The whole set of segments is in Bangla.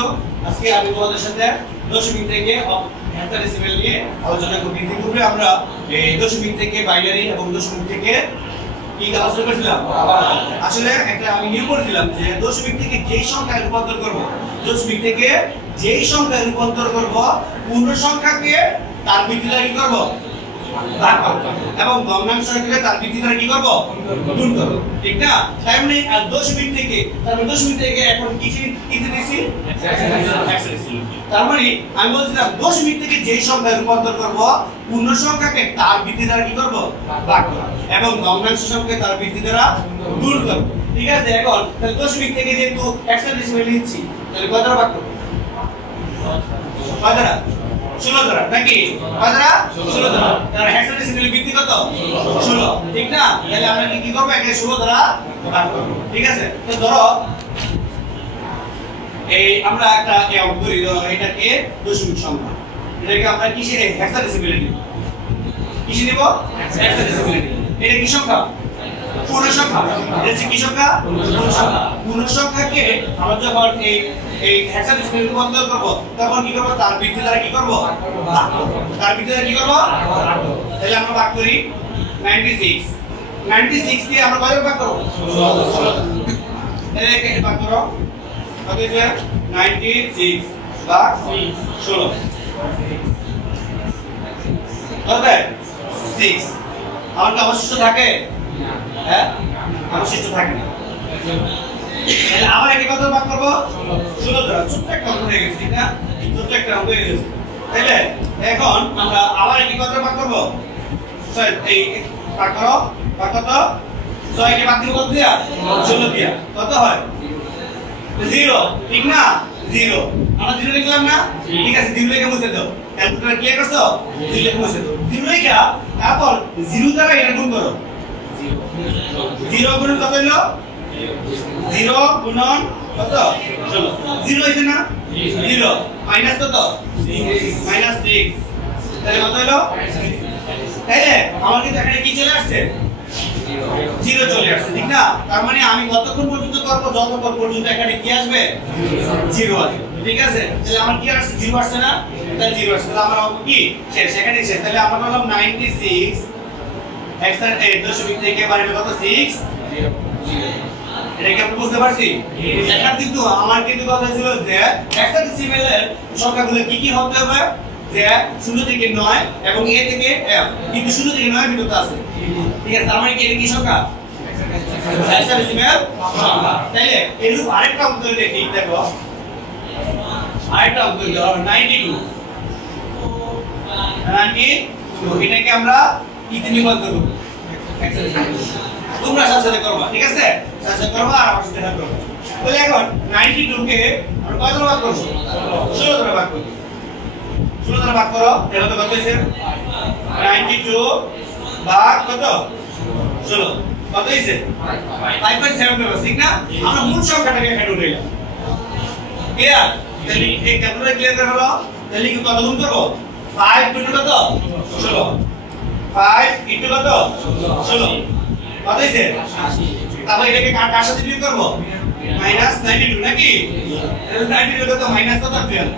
তো আজকে আমি তোমাদের সাথে দশমিক থেকে হেক্সাডেসিমেল নিয়ে আলোচনা করব। ইতিপূর্বে আমরা এই দশমিক থেকে বাইনারি এবং দশমিক থেকে কি আলোচনা করেছিলাম। আসলে একটা আমি নিয়ম করেছিলাম যে দশমিক থেকে যেই সংখ্যায় রূপান্তর করব, দশমিক থেকে যেই সংখ্যায় রূপান্তর করব পূর্ণ সংখ্যাকে তার ভিত্তিতে কি করব, ভাগ করব, এবং ভগ্নাংশ সংখ্যাকে তার ভিত্তিতে কি করব, গুণ করব। ঠিক না? তাই মানে দশমিক থেকে, তারপর দশমিক থেকে এখন কি দিয়েছি, হেক্সাডেসিমেল। তার মানে আমি বলছিলাম দশমিক থেকে যেই সংখ্যায় রূপান্তর করব পূর্ণ সংখ্যাকে তার ভিত্তি দ্বারা কি করব, ভাগ করব, এবং ভগ্নাংশ সংখ্যাকে তার ভিত্তি দ্বারা গুণ করব। ঠিক আছে? এখন তাহলে দশমিক থেকে যেহেতু হেক্সাডেসিমেল নিচ্ছি, তাহলে কত দ্বারা ভাগ করব? কত দ্বারা? 16 দ্বারা, নাকি? কত দ্বারা? 16 দ্বারা। তার হেক্সাডেসিমেলের ভিত্তি কত? 16। ঠিক না? তাহলে আমরা কি করব, একে 16 দ্বারা ভাগ করব। ঠিক আছে? তো ধরো এই আমরা একটা অঙ্ক করি, ধরো এটাকে দশমিক সংখ্যা, এটাকে আমরা কিসে, হেক্সাডেসিমেলে নিব। কিসে নিব? হেক্সাডেসিমেলে নিব। এটা কি সংখ্যা? পূর্ণ সংখ্যা। এটা কি সংখ্যা? পূর্ণ সংখ্যা। পূর্ণ সংখ্যাকে আমরা যখন এই হেক্সাডেসিমেলে রূপান্তর করব তখন কি করব, তার ভিত্তি দ্বারা কি করব, ভাগ করব। তার ভিত্তি দ্বারা কি করব, ভাগ করব। তাহলে আমরা ভাগ করি 96। 96 দিয়ে আমরা কয়বার ভাগ করব? 16। তাহলে একে ভাগ করো, কত হইছে? 96 ভাগ 16 কত? 6। আমার কি অবশিষ্ট থাকে? হ্যাঁ, অবশিষ্ট থাকে না। তাহলে আবার একে কত ভাগ করব? 16 দ্বারা। ছোট্ট একটা অঙ্ক হয়ে গেছে, ঠিক না? ছোট্ট একটা অঙ্ক হয়ে গেছে। তাহলে এখন আমরা আবার একে কত ভাগ করব? 6। এই ভাগ করো, ভাগ কত? 6 কে ভাগ দিব কত দিয়া? 16 দিয়া। কত হয়? 0। ঠিক না? 0। আমরা 0 লিখলাম না? ঠিক আছে, 0 লিখে মুছে দাও। ক্যালকুলেটর ক্লিয়ার করছো? 0 লিখে মুছে দাও। 0 লিখা তারপর 0 দ্বারা এটা গুণ করো। 0 গুণন কত হলো? 0 গুণন কত? 16। 0 হইছে না? 0 মাইনাস কত? মাইনাস 6। তাহলে কত হলো? তাহলে আমার কিন্তু এখানে কি চলে আসছে? 0 চলে আসছে। ঠিক না? তার মানে আমি কতক্ষণ পর্যন্ত করব, যতক্ষণ পর্যন্ত এখানে কি আসবে, 0 আসবে। ঠিক আছে? তাহলে আমার কি আসছে, 0 আসছে না? তাহলে 0 আসছে। তাহলে আমরা কি শেষ, সেখানে শেষ। তাহলে আমরা বললাম 96 দশমিক থেকে বাড়বে কত? 6 0। এটা কি আপনি বুঝতে পারছি? এখন কিন্তু আমার কিন্তু কথা ছিল যে হেক্সাডেসিমেলের সংখ্যাগুলো কি কি হতে হবে, যে 0 থেকে 9 এবং a থেকে f, কিন্তু 0 থেকে 9 এর ভিতরে আছে। ঠিক আছে? তার মানে কি এটা কি সংখ্যা? হেক্সাডেসিমেল সংখ্যা। তাইলে এরূপ আরেকটা অঙ্ক দেখি, দেখো আরেকটা অঙ্ক হলো 92। এটাকে আমরা ইতে নিবন্ধ করব, হেক্সাডেসিমেল। তোমরা সাথে করবা, ঠিক আছে? সাথে করবা আর আমার সাথে করবা। তাহলে এখন 92 কে আমরা কত দ্বারা ভাগ করব? 16 দ্বারা ভাগ করব। 16 দ্বারা ভাগ করো, দেখো তো কত হইছে? 92 ভাগ কত? 16 কত হইছে? 5.7 ঠিক না? আমরা মূল সংখ্যাটাকে এখানে উঠাইলাম। ক্লিয়ার? তাহলে এই ক্যালকুলেটর ক্লিয়ার হলো। তাহলে কি কত গুণ করব? 5 * কত? 16। 5 * কত? 16 কত হইছে? 80। তারপর এটাকে কার সাথে বিয়োগ করব? -92 নাকি? 92 কত? মাইনাস কত? 12।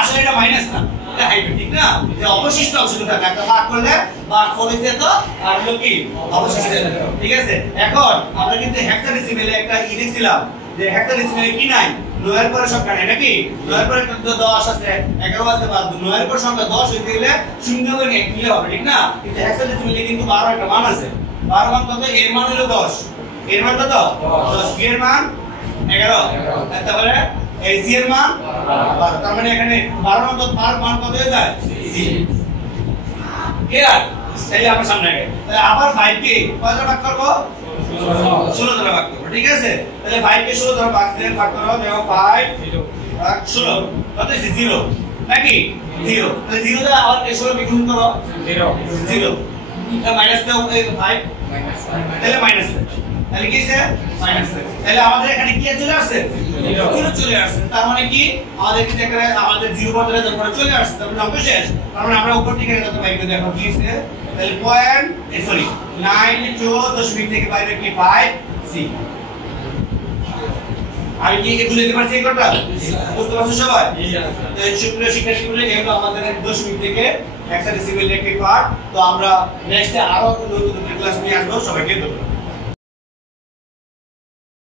আসলে এটা মাইনাস না, এটা হাইব্রিড। ঠিক না? যে অবশিষ্ট অংশটা থাকে, একটা ভাগ করলে ভাগ ফলেছে তো আর হলো কি অবশিষ্ট। ঠিক আছে? এখন আমরা কিন্তু হেক্সাডেসিমেলে একটা লিখছিলাম যে হেক্সাডেসিমেলে কি নাই, 9 এর পরে সংখ্যা নাই, নাকি? 9 এর পরে কিন্তু 10 আছে, 11 আছে, বা 9 এর পরে সংখ্যা 10 হইতে গেলে 0 করে নিলে হবে। ঠিক না? কিন্তু হেক্সাডেসিমেলে কিন্তু 12 একটা মান আছে। 12 মান কত? এর মান হলো 10, এর মান কত? 10, b এর মান 11, তারপরে এই c এর মান 12। তার মানে এখানে 12 মান কত হয়ে যায়? c। ক্লিয়ার? তাহলে আমরা সামনে আগে, তাহলে আবার 5 কে কত দ্বারা ভাগ করব? 16 দ্বারা ভাগ করব। ঠিক আছে? তাহলে 5 কে 16 দ্বারা ভাগ করো, দেখো 5 ভাগ 16 কত হইছে? 0 নাকি? 0। তাহলে 0 দ্বারা আবার 16 কে গুণ করো, 0 এটা মাইনাস দাও, 5 তাহলে মাইনাস, তাহলে কি আছে? মাইনাস। তাহলে আমাদের এখানে কি চলে আসছে? 0 চলে আসছে। তার মানে কি আমাদের কি দেখে আমাদের 0 বদলে যখন চলে আসছে তারপরে অঙ্ক শেষ। তার মানে আমরা উপর দিকে যত বাইরে দেখো কি আছে, তাহলে 92 দশমিক থেকে বাইরে কি 5 c আমি কি বুঝাতে পারছি এই কথা? বুঝতে পারছো সবাই? তো সুপ্রিয় শিক্ষার্থীগুলো এই হলো আমাদের দশমিক থেকে হেক্সাডেসিমেল একটি পার্ট। তো আমরা নেক্সটে আরো নতুন ক্লাস নিয়ে আসবো। সবাইকে ধন্যবাদ।